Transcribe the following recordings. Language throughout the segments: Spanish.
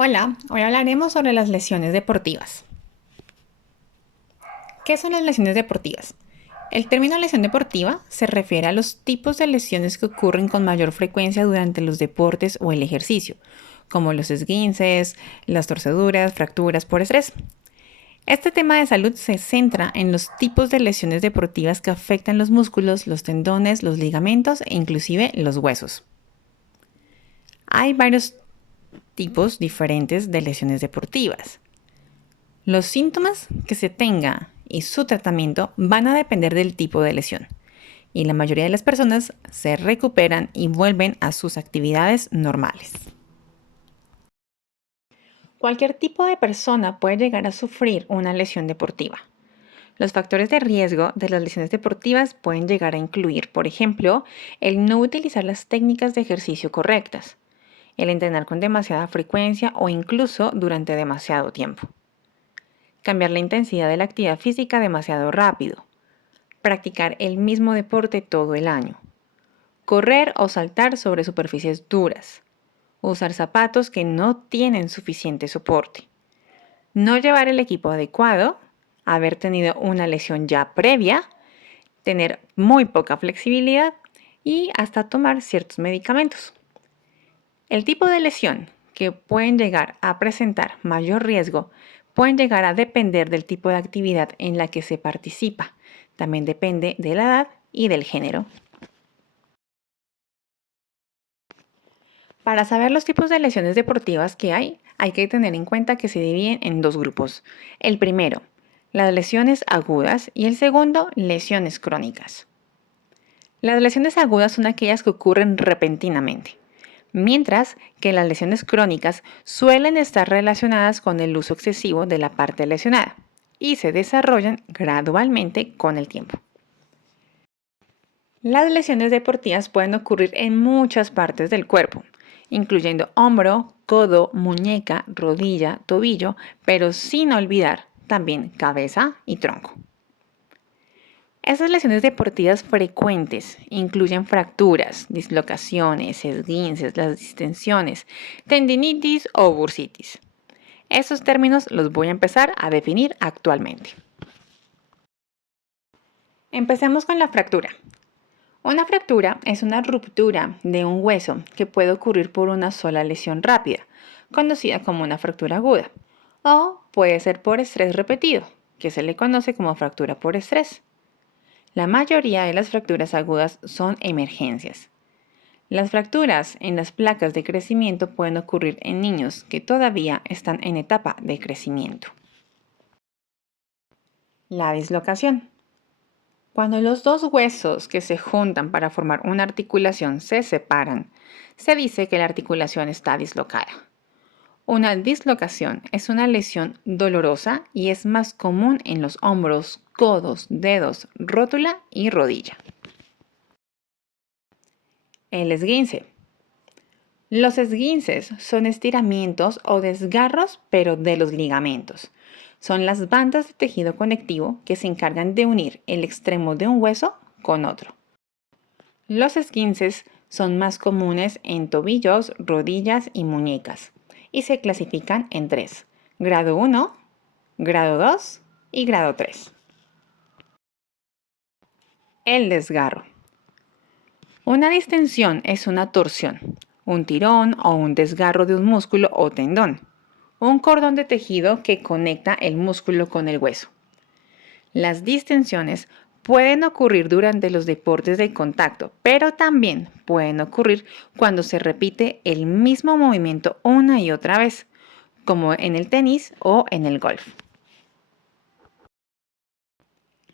Hola, hoy hablaremos sobre las lesiones deportivas. ¿Qué son las lesiones deportivas? El término lesión deportiva se refiere a los tipos de lesiones que ocurren con mayor frecuencia durante los deportes o el ejercicio, como los esguinces, las torceduras, fracturas por estrés. Este tema de salud se centra en los tipos de lesiones deportivas que afectan los músculos, los tendones, los ligamentos e inclusive los huesos. Hay varios tipos diferentes de lesiones deportivas. Los síntomas que se tenga y su tratamiento van a depender del tipo de lesión, y la mayoría de las personas se recuperan y vuelven a sus actividades normales. Cualquier tipo de persona puede llegar a sufrir una lesión deportiva. Los factores de riesgo de las lesiones deportivas pueden llegar a incluir, por ejemplo, el no utilizar las técnicas de ejercicio correctas, el entrenar con demasiada frecuencia o incluso durante demasiado tiempo. Cambiar la intensidad de la actividad física demasiado rápido. Practicar el mismo deporte todo el año. Correr o saltar sobre superficies duras. Usar zapatos que no tienen suficiente soporte. No llevar el equipo adecuado. Haber tenido una lesión ya previa. Tener muy poca flexibilidad y hasta tomar ciertos medicamentos. El tipo de lesión que pueden llegar a presentar mayor riesgo pueden llegar a depender del tipo de actividad en la que se participa. También depende de la edad y del género. Para saber los tipos de lesiones deportivas que hay que tener en cuenta que se dividen en dos grupos. El primero, las lesiones agudas y el segundo, lesiones crónicas. Las lesiones agudas son aquellas que ocurren repentinamente, mientras que las lesiones crónicas suelen estar relacionadas con el uso excesivo de la parte lesionada y se desarrollan gradualmente con el tiempo. Las lesiones deportivas pueden ocurrir en muchas partes del cuerpo, incluyendo hombro, codo, muñeca, rodilla, tobillo, pero sin olvidar también cabeza y tronco. Estas lesiones deportivas frecuentes incluyen fracturas, dislocaciones, esguinces, las distensiones, tendinitis o bursitis. Estos términos los voy a empezar a definir actualmente. Empecemos con la fractura. Una fractura es una ruptura de un hueso que puede ocurrir por una sola lesión rápida, conocida como una fractura aguda, o puede ser por estrés repetido, que se le conoce como fractura por estrés. La mayoría de las fracturas agudas son emergencias. Las fracturas en las placas de crecimiento pueden ocurrir en niños que todavía están en etapa de crecimiento. La dislocación. Cuando los dos huesos que se juntan para formar una articulación se separan, se dice que la articulación está dislocada. Una dislocación es una lesión dolorosa y es más común en los hombros, codos, dedos, rótula y rodilla. El esguince. Los esguinces son estiramientos o desgarros, pero de los ligamentos. Son las bandas de tejido conectivo que se encargan de unir el extremo de un hueso con otro. Los esguinces son más comunes en tobillos, rodillas y muñecas y se clasifican en tres: grado 1, grado 2 y grado 3. El desgarro. Una distensión es una torsión, un tirón o un desgarro de un músculo o tendón, un cordón de tejido que conecta el músculo con el hueso. Las distensiones pueden ocurrir durante los deportes de contacto, pero también pueden ocurrir cuando se repite el mismo movimiento una y otra vez, como en el tenis o en el golf.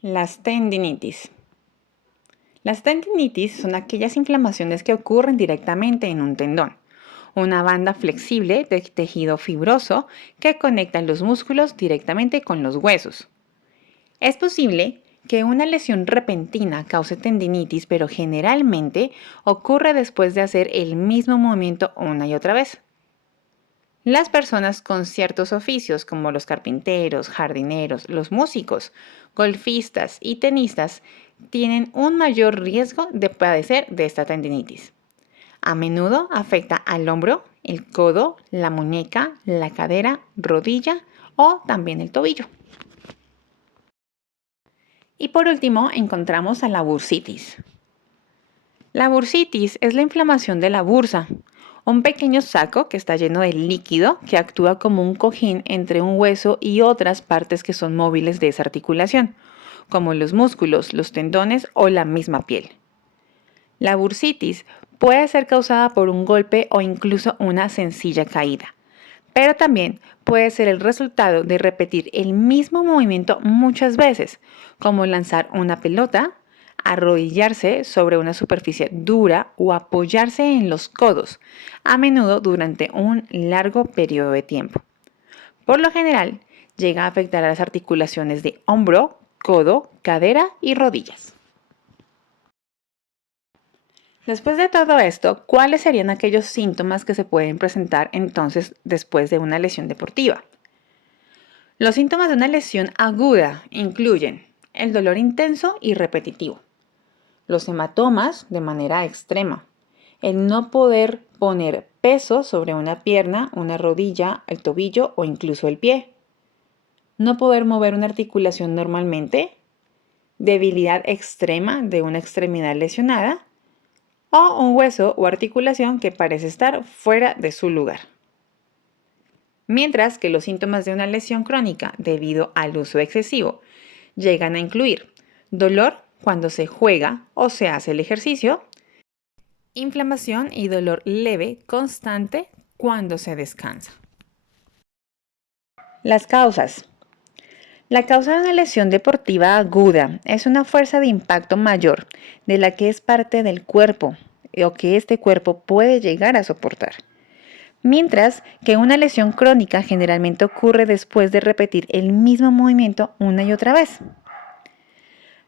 Las tendinitis. Las tendinitis son aquellas inflamaciones que ocurren directamente en un tendón, una banda flexible de tejido fibroso que conecta los músculos directamente con los huesos. Es posible que una lesión repentina cause tendinitis, pero generalmente ocurre después de hacer el mismo movimiento una y otra vez. Las personas con ciertos oficios, como los carpinteros, jardineros, los músicos, golfistas y tenistas, tienen un mayor riesgo de padecer de esta tendinitis. A menudo afecta al hombro, el codo, la muñeca, la cadera, rodilla o también el tobillo. Y por último encontramos a la bursitis. La bursitis es la inflamación de la bursa, un pequeño saco que está lleno de líquido que actúa como un cojín entre un hueso y otras partes que son móviles de esa articulación, como los músculos, los tendones o la misma piel. La bursitis puede ser causada por un golpe o incluso una sencilla caída, pero también puede ser el resultado de repetir el mismo movimiento muchas veces, como lanzar una pelota, arrodillarse sobre una superficie dura o apoyarse en los codos, a menudo durante un largo periodo de tiempo. Por lo general, llega a afectar a las articulaciones de hombro, codo, cadera y rodillas. Después de todo esto, ¿cuáles serían aquellos síntomas que se pueden presentar entonces después de una lesión deportiva? Los síntomas de una lesión aguda incluyen el dolor intenso y repetitivo, los hematomas de manera extrema, el no poder poner peso sobre una pierna, una rodilla, el tobillo o incluso el pie, no poder mover una articulación normalmente, debilidad extrema de una extremidad lesionada o un hueso o articulación que parece estar fuera de su lugar. Mientras que los síntomas de una lesión crónica debido al uso excesivo llegan a incluir dolor cuando se juega o se hace el ejercicio, inflamación y dolor leve constante cuando se descansa. Las causas. La causa de una lesión deportiva aguda es una fuerza de impacto mayor de la que es parte del cuerpo o que este cuerpo puede llegar a soportar. Mientras que una lesión crónica generalmente ocurre después de repetir el mismo movimiento una y otra vez.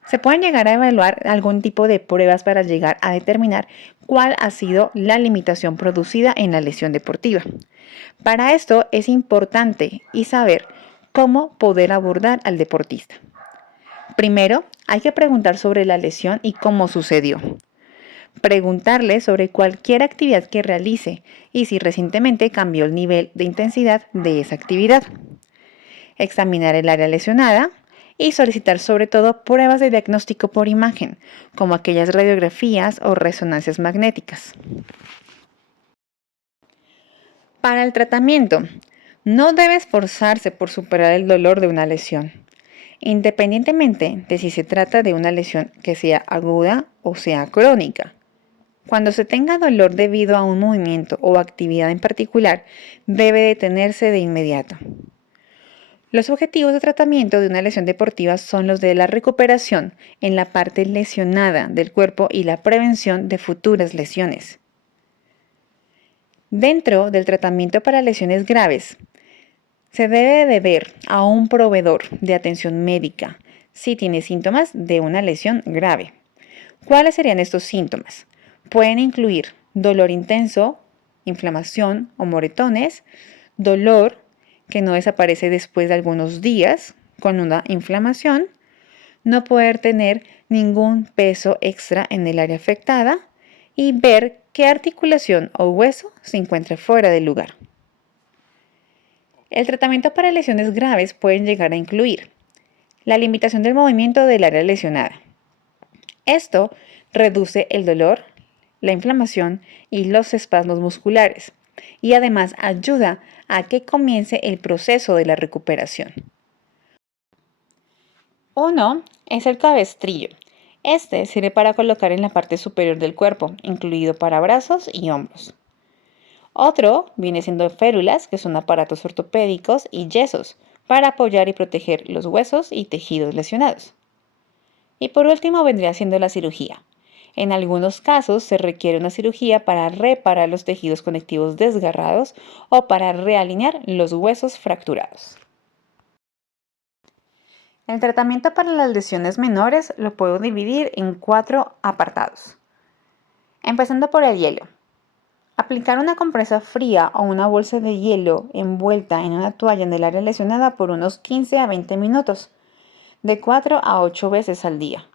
Se pueden llegar a evaluar algún tipo de pruebas para llegar a determinar cuál ha sido la limitación producida en la lesión deportiva. Para esto es importante saber cómo poder abordar al deportista. Primero, hay que preguntar sobre la lesión y cómo sucedió. Preguntarle sobre cualquier actividad que realice y si recientemente cambió el nivel de intensidad de esa actividad. Examinar el área lesionada y solicitar sobre todo pruebas de diagnóstico por imagen, como aquellas radiografías o resonancias magnéticas. Para el tratamiento, no debe esforzarse por superar el dolor de una lesión, independientemente de si se trata de una lesión que sea aguda o sea crónica. Cuando se tenga dolor debido a un movimiento o actividad en particular, debe detenerse de inmediato. Los objetivos de tratamiento de una lesión deportiva son los de la recuperación en la parte lesionada del cuerpo y la prevención de futuras lesiones. Dentro del tratamiento para lesiones graves, se debe de ver a un proveedor de atención médica si tiene síntomas de una lesión grave. ¿Cuáles serían estos síntomas? Pueden incluir dolor intenso, inflamación o moretones, dolor que no desaparece después de algunos días con una inflamación, no poder tener ningún peso extra en el área afectada y ver qué articulación o hueso se encuentra fuera del lugar. El tratamiento para lesiones graves pueden llegar a incluir la limitación del movimiento del área lesionada. Esto reduce el dolor, la inflamación y los espasmos musculares y además ayuda a que comience el proceso de la recuperación. Uno es el cabestrillo. Este sirve para colocar en la parte superior del cuerpo, incluido para brazos y hombros. Otro viene siendo férulas, que son aparatos ortopédicos, y yesos, para apoyar y proteger los huesos y tejidos lesionados. Y por último vendría siendo la cirugía. En algunos casos se requiere una cirugía para reparar los tejidos conectivos desgarrados o para realinear los huesos fracturados. El tratamiento para las lesiones menores lo puedo dividir en 4 apartados. Empezando por el hielo. Aplicar una compresa fría o una bolsa de hielo envuelta en una toalla en el área lesionada por unos 15 a 20 minutos, de 4 a 8 veces al día.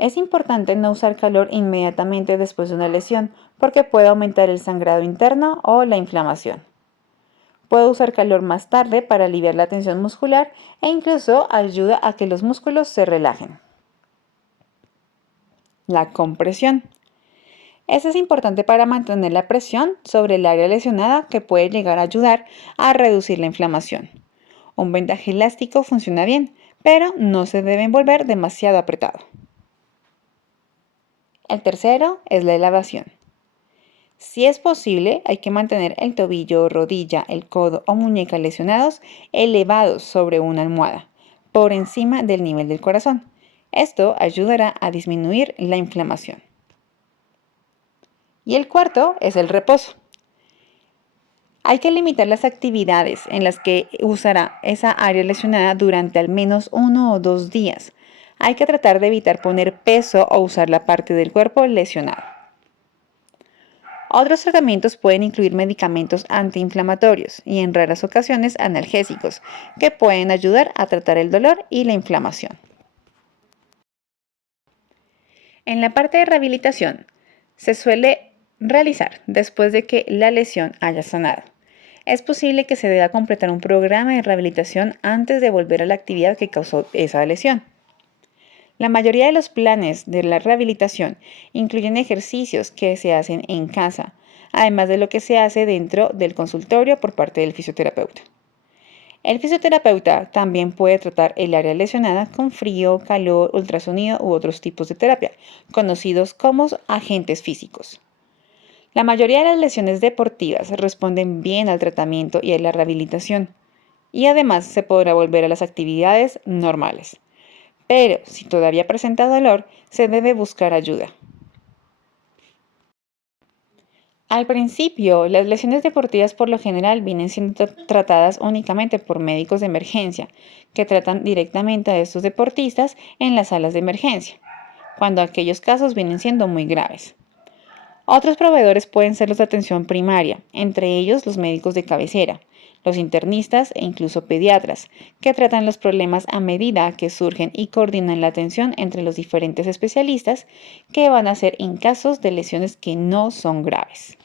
Es importante no usar calor inmediatamente después de una lesión porque puede aumentar el sangrado interno o la inflamación. Puede usar calor más tarde para aliviar la tensión muscular e incluso ayuda a que los músculos se relajen. La compresión. Esta es importante para mantener la presión sobre el área lesionada que puede llegar a ayudar a reducir la inflamación. Un vendaje elástico funciona bien, pero no se debe envolver demasiado apretado. El tercero es la elevación. Si es posible, hay que mantener el tobillo, rodilla, el codo o muñeca lesionados elevados sobre una almohada, por encima del nivel del corazón. Esto ayudará a disminuir la inflamación. Y el cuarto es el reposo. Hay que limitar las actividades en las que usará esa área lesionada durante al menos 1 o 2 días. Hay que tratar de evitar poner peso o usar la parte del cuerpo lesionada. Otros tratamientos pueden incluir medicamentos antiinflamatorios y en raras ocasiones analgésicos, que pueden ayudar a tratar el dolor y la inflamación. En la parte de rehabilitación, se suele realizar después de que la lesión haya sanado. Es posible que se deba completar un programa de rehabilitación antes de volver a la actividad que causó esa lesión. La mayoría de los planes de la rehabilitación incluyen ejercicios que se hacen en casa, además de lo que se hace dentro del consultorio por parte del fisioterapeuta. El fisioterapeuta también puede tratar el área lesionada con frío, calor, ultrasonido u otros tipos de terapia, conocidos como agentes físicos. La mayoría de las lesiones deportivas responden bien al tratamiento y a la rehabilitación, y además se podrá volver a las actividades normales. Pero si todavía presenta dolor, se debe buscar ayuda. Al principio, las lesiones deportivas por lo general vienen siendo tratadas únicamente por médicos de emergencia, que tratan directamente a estos deportistas en las salas de emergencia, cuando aquellos casos vienen siendo muy graves. Otros proveedores pueden ser los de atención primaria, entre ellos los médicos de cabecera, los internistas e incluso pediatras, que tratan los problemas a medida que surgen y coordinan la atención entre los diferentes especialistas que van a hacer en casos de lesiones que no son graves.